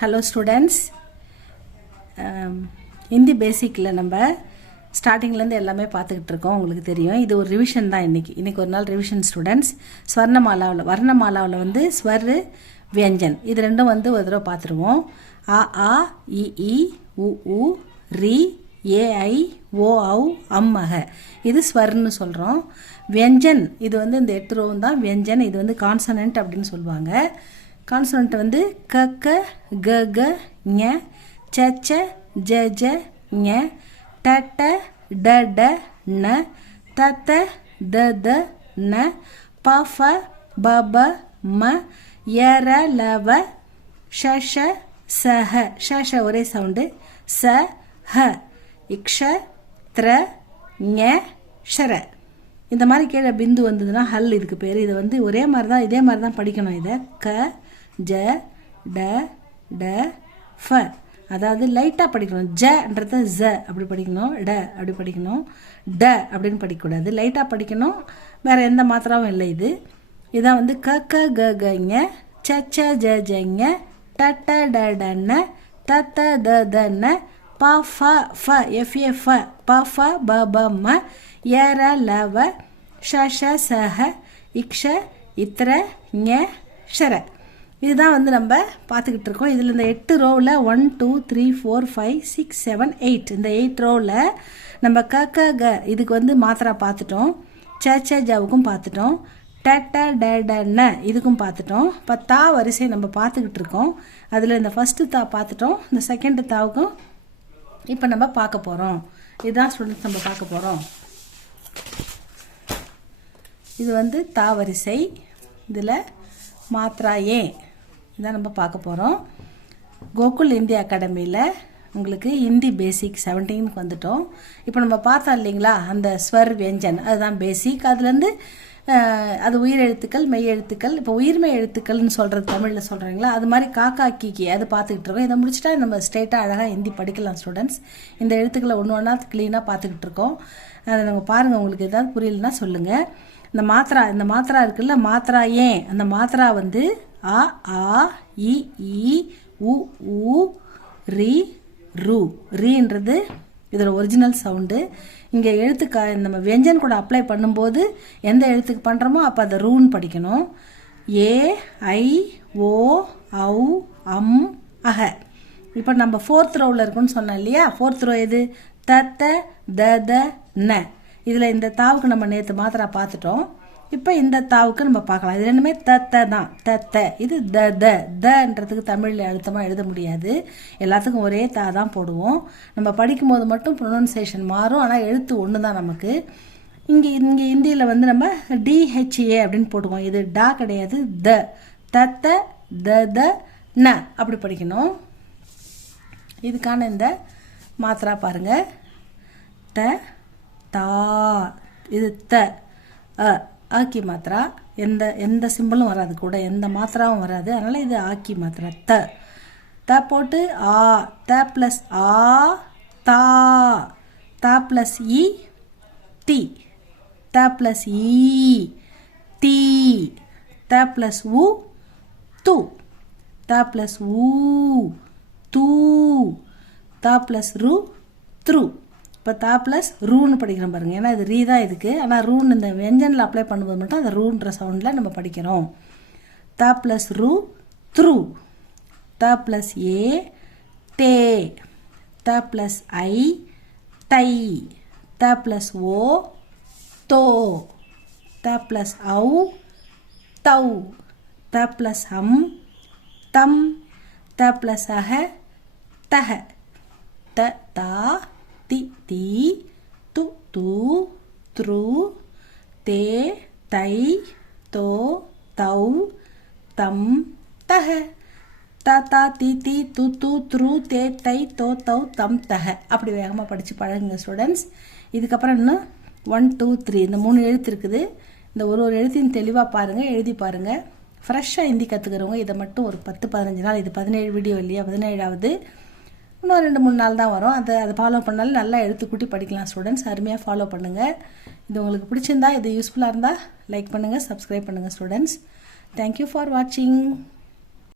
Hello students, Hindi பேசிக்கில் நம்ம ஸ்டார்டிங்லேருந்து எல்லாமே பார்த்துக்கிட்டு இருக்கோம். உங்களுக்கு தெரியும், இது ஒரு ரிவிஷன் தான். இன்றைக்கி ஒரு நாள் ரிவிஷன் ஸ்டூடெண்ட்ஸ். வர்ணமாலாவில் வந்து ஸ்வர் வியஞ்சன் இது ரெண்டும் வந்து ஒரு தடவை பார்த்துருவோம். அ ஆ இ ஈ உ உ ரி ஏ ஐ ஓ ஔ அம் அஹ, இது ஸ்வர்னு சொல்கிறோம். வியஞ்சன் இது வந்து இந்த 8 ரோவும் தான் வியஞ்சன். இது வந்து கான்சனன்ட் அப்படின்னு சொல்லுவாங்க. கான்சனன்ட் வந்து க க க க ஞ ச ச ஜ ஜ ஞ ட ட ட ட ந த த த த ந ப ஃப ப ப ம ய ர ல வ ஷ ஷ ச ஹ. ஷ ஷ ஒரே சவுண்டு. ச ஹ இக்ஷ த்ர ஞ ஷர. இந்த மாதிரி கீழே பிந்து வந்ததுன்னா ஹல் இதுக்கு பேர். இது வந்து ஒரே மாதிரி தான், இதே மாதிரி தான் படிக்கணும். இதை க ஜ ட ட ஃப, அதாவது லைட்டாக படிக்கணும். ஜன்றத ஜ அப்படி படிக்கணும், ட அப்படி படிக்கணும், ட அப்படின்னு படிக்கக்கூடாது, லைட்டாக படிக்கணும். வேறு எந்த மாத்திராவும் இல்லை. இதான் வந்து க க க கங்க ச ச ஜ ஜங்க ட ட ட டன்ன த த த தன்ன ப ஃப ஃப எஃப் ஏ ஃப ப ஃப ப ப ம ய ர ல வ ஷ ஷ ச ஹ இக்ஷ இத்ர ஞ ஷர. இதுதான் வந்து நம்ம பார்த்துக்கிட்டு இருக்கோம். இதில் இந்த 8 ரோவில் 1 2 3 4 5 6 7 8 இந்த 8 ரோவில் நம்ம க க க இதுக்கு வந்து மாத்திரா பார்த்துட்டோம். ச ச ஜவுக்கும் பார்த்துட்டோம். ட ட ட ட ந இதுக்கும் பார்த்துட்டோம். இப்போ தா வரிசை நம்ம பார்த்துக்கிட்டு இருக்கோம். அதில் இந்த ஃபஸ்ட்டு தா பார்த்துட்டோம். இந்த செகண்டு தாவுக்கும் இப்போ நம்ம பார்க்க போகிறோம். இதுதான் ஸ்டூடெண்ட்ஸ் நம்ம பார்க்க போகிறோம். இது வந்து தா வரிசை. இதில் மாத்ரா ஏ இதான் நம்ம பார்க்க போகிறோம். கோகுல் இந்தியா அகாடமியில் உங்களுக்கு ஹிந்தி பேசிக் 17க்கு வந்துட்டோம். இப்போ நம்ம பார்த்தோம் இல்லைங்களா, அந்த ஸ்வர் வியஞ்சன் அதுதான் பேசிக். அதுலேருந்து அது உயிர் எழுத்துக்கள், மெய் எழுத்துக்கள். இப்போ உயிர்மெய் எழுத்துக்கள்னு சொல்கிறது தமிழில் சொல்கிறீங்களா, அது மாதிரி காக்கா கீக்கி அது பார்த்துக்கிட்டு இருக்கோம். இதை முடிச்சுட்டா நம்ம ஸ்ட்ரெயிட்டாக அழகாக ஹிந்தி படிக்கலாம் ஸ்டூடெண்ட்ஸ். இந்த எழுத்துக்களை ஒன்று ஒன்றா க்ளீனாக பார்த்துக்கிட்டு இருக்கோம். அதை நம்ம பாருங்கள். உங்களுக்கு ஏதாவது புரியலன்னா சொல்லுங்கள். இந்த மாத்திரா இருக்குல்ல, மாத்திரா ஏன், அந்த மாத்திரா வந்து அ ஆ இ ஈ உ ஊ ரி ரு. ரீன்றது இதோட ஒரிஜினல் சவுண்டு. இங்கே எழுத்துக்கா நம்ம வியஞ்சன் கூட அப்ளை பண்ணும்போது எந்த எழுத்துக்கு பண்ணுறோமோ அப்போ அதை ரூன்னு படிக்கணும். ஏ ஐ ஓ ஔ அம் அஹ. இப்போ நம்ம 4th ரோவில் இருக்குன்னு சொன்னோம் இல்லையா. 4th ரோ எது? த த த த ந. இதில் இந்த தாவுக்கு நம்ம நேற்று மாத்திரா பார்த்துட்டோம். இப்போ இந்த தாவுக்கு நம்ம பார்க்கலாம். இது ரெண்டுமே த த தான். த த. இது த த. தன்றதுக்கு தமிழில் அழுத்தமாக எழுத முடியாது. எல்லாத்துக்கும் ஒரே தா தான் போடுவோம். நம்ம படிக்கும்போது மட்டும் ப்ரொனன்சியேஷன் மாறும், ஆனால் எழுத்து ஒன்று தான் நமக்கு. இங்கே இந்தியில் வந்து நம்ம டிஹெச்ஏ அப்படின்னு போட்டுக்குவோம். இது டா கிடையாது, த. த த த த ந அப்படி படிக்கணும். இதுக்கான இந்த மாத்திரா பாருங்கள். த தா. இது த ஆக்கி மாத்திரா. எந்த சிம்பிளும் வராது, கூட எந்த மாத்திராவும் வராது. அதனால் இது ஆக்கி மாத்திரா. த போட்டு ஆ. த ப்ளஸ் ஆ தா. The plus E the. The plus E the. The plus உ து. த ப்ளஸ் ஊ தூ. த ப்ளஸ் ரு த்ரு. இப்போ தா ப்ளஸ் ரூன்னு படிக்கிறோம் பாருங்கள். ஏன்னா இது ரீ தான் இதுக்கு. ஆனால் ரூன்னு இந்த வெஞ்சனில் அப்ளை பண்ணும்போது மட்டும் அந்த ரூன்ற சவுண்டில் நம்ம படிக்கிறோம். த ப்ளஸ் ரு த்ரு. த ப்ளஸ் ஏ தே. த ப்ளஸ் ஐ தை. த ப்ளஸ் ஓ தோ. த ப்ளஸ் ஔ தௌ. The plus hmm them. The plus அஹ தஹ. த தா தி தி து து த்ரு தே தை தோ தௌ தம் தஹ. த தா தி தி து து த்ரு தே தை தோ தௌ தம் தஹ. அப்படி வேகமாக படித்து பழகுங்க ஸ்டூடெண்ட்ஸ். இதுக்கப்புறம் இன்னும் 1 2 3 இந்த 3 எழுத்து இருக்குது. இந்த ஒரு எழுத்தையும் தெளிவாக பாருங்கள், எழுதி பாருங்கள். ஃப்ரெஷ்ஷாக ஹிந்தி கற்றுக்கிறவங்க இதை மட்டும் ஒரு 10-15 நாள், இது 17 வீடியோ இல்லையா, 17வது இன்னும் 2-3 நாள் தான் வரும். அதை ஃபாலோ பண்ணாலும் நல்லா எழுத்து கூட்டி படிக்கலாம் ஸ்டூடெண்ட்ஸ். அருமையாக ஃபாலோ பண்ணுங்கள். இது உங்களுக்கு பிடிச்சிருந்தா, இது யூஸ்ஃபுல்லாக இருந்தால் லைக் பண்ணுங்கள், சப்ஸ்கிரைப் பண்ணுங்கள் ஸ்டூடெண்ட்ஸ். தேங்க்யூ ஃபார் வாட்சிங்.